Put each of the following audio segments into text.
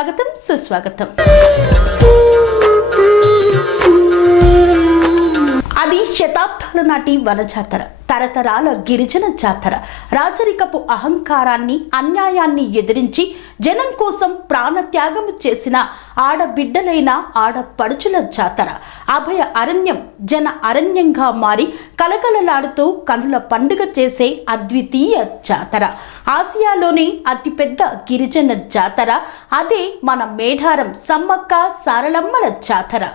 స్వాగతం సుస్వాగతం. అది శతాబ్దాల నాటి వనజాతర తరతరాల గిరిజన జాతర. రాజరికపు అహంకారాన్ని అన్యాయాన్ని ఎదిరించి జనం కోసం ప్రాణత్యాగం చేసిన ఆడబిడ్డలైన ఆడపడుచుల జాతర. అభయ అరణ్యం జన అరణ్యంగా మారి కలకలలాడుతూ కనుల పండుగ చేసే అద్వితీయ జాతర. ఆసియాలోని అతిపెద్ద గిరిజన జాతర. అదే మన మేఢారం సమ్మక్క సారలమ్మల జాతర.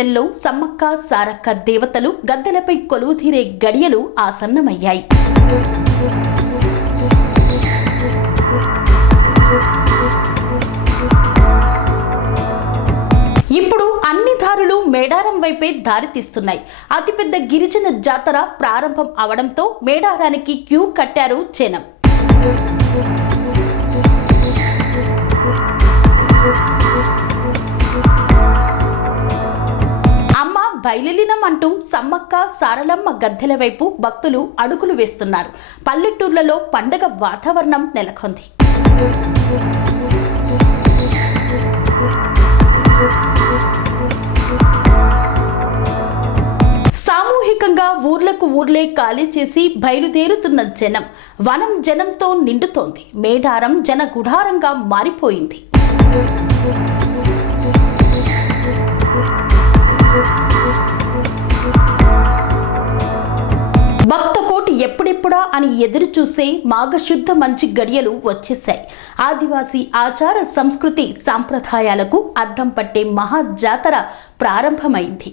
వెన్నెల్లో సమ్మక్క సారక్క దేవతలు గద్దెలపై కొలువుతీరే గడియలు ఆసన్నమయ్యాయి. ఇప్పుడు అన్ని దారులు మేడారం వైపే దారి తీస్తున్నాయి. అతిపెద్ద గిరిజన జాతర ప్రారంభం అవడంతో మేడారానికి క్యూ కట్టారు జనం బయలులినం అంటూ సమ్మక్క సారలమ్మ గద్దెల వైపు భక్తులు అడుగులు వేస్తున్నారు. పల్లెటూర్లలో పండగ వాతావరణం నెలకొంది. సామూహికంగా ఊర్లకు ఊర్లే ఖాళీ చేసి బయలుదేరుతున్న జనం వనం జనంతో నిండుతోంది. మేడారం జన గుడారంగా మారిపోయింది. అని ఎదురు చూసే మాఘశుద్ధ మంచి గడియలు వచ్చేశాయి. ఆదివాసీ ఆచార సంస్కృతి సాంప్రదాయాలకు అద్దం పట్టే మహా జాతర ప్రారంభమైంది.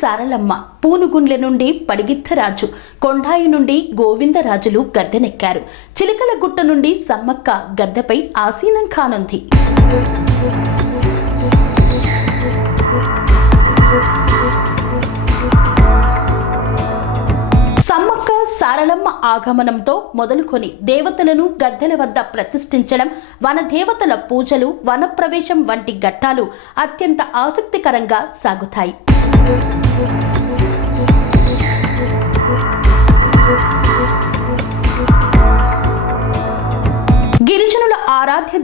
సారలమ్మ. పూనుగుండ్ల నుండి పడిగిద్దరాజు కొండాయి నుండి గోవిందరాజులు గద్దెనెక్కారు. చిలకల గుట్ట నుండి సమ్మక్క గద్దెపై ఆసీనం కానుంది. సమ్మక్క సారలమ్మ ఆగమనంతో మొదలుకొని దేవతలను గద్దెల వద్ద ప్రతిష్ఠించడం వన దేవతల పూజలు వనప్రవేశం వంటి ఘట్టాలు అత్యంత ఆసక్తికరంగా సాగుతాయి.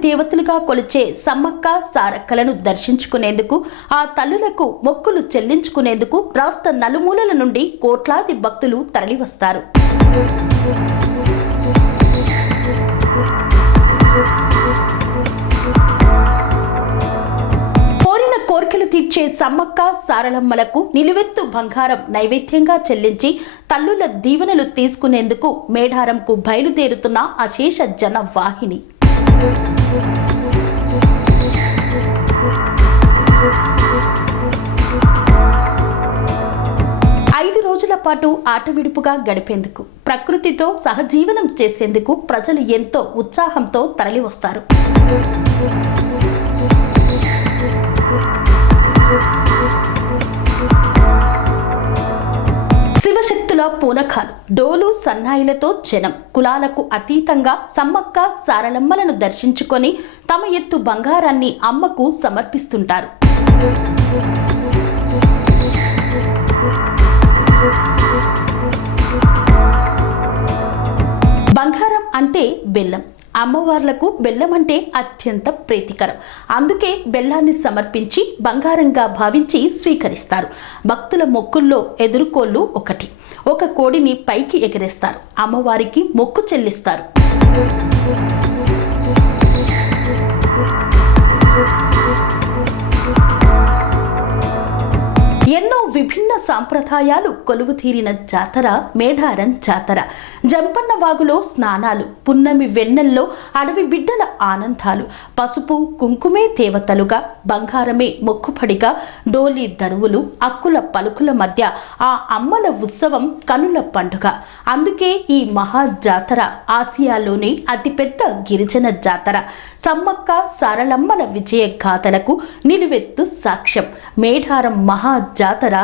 దేవతలుగా కొలిచే సమ్మక్క సారక్కలను దర్శించుకునేందుకు ఆ తల్లులకు మొక్కులు చెల్లించుకునేందుకు రాష్ట్ర నలుమూలల నుండి కోట్లాది భక్తులు తరలివస్తారు. కోరిన కోరికలు తీర్చే సమ్మక్క సారలమ్మలకు నిలువెత్తు బంగారం నైవేద్యంగా చెల్లించి తల్లుల దీవెనలు తీసుకునేందుకు మేడారంకు బయలుదేరుతున్న అశేష జన వాహిని రోజుల పాటు ఆటవిడుపుగా గడిపేందుకు ప్రకృతితో సహజీవనం చేసేందుకు ప్రజలు ఎంతో ఉత్సాహంతో తరలివస్తారు. శివశక్తుల డోలు సన్నాయిలతో జనం కులాలకు అతీతంగా సమ్మక్క సారలమ్మలను దర్శించుకొని తమ ఎత్తు బంగారాన్ని అమ్మకు సమర్పిస్తుంటారు. బంగారం అంటే బెల్లం. అమ్మవార్లకు బెల్లం అంటే అత్యంత ప్రీతికరం. అందుకే బెల్లాన్ని సమర్పించి బంగారంగా భావించి స్వీకరిస్తారు. భక్తుల మొక్కుల్లో ఎదుర్కోళ్ళు ఒకటి. ఒక కోడిని పైకి ఎగరేస్తారు. అమ్మవారికి మొక్కు చెల్లిస్తారు. ఎన్నో విభిన్న సాంప్రదాయాలు కొలువుతీరిన జాతర మేడారం జాతర. జంపన్న వాగులో స్నానాలు పున్నమి వెన్నెల్లో అడవి బిడ్డల ఆనందాలు. పసుపు కుంకుమే దేవతలుగా బంగారమే మొక్కుపడిగా డోలి దరువులు అక్కుల పలుకుల మధ్య ఆ అమ్మల ఉత్సవం కనుల పండుగ. అందుకే ఈ మహా జాతర ఆసియాలోని అతిపెద్ద గిరిజన జాతర. సమ్మక్క సారలమ్మల విజయ గాథలకు నిలువెత్తు సాక్ష్యం. Medaram Maha Jatara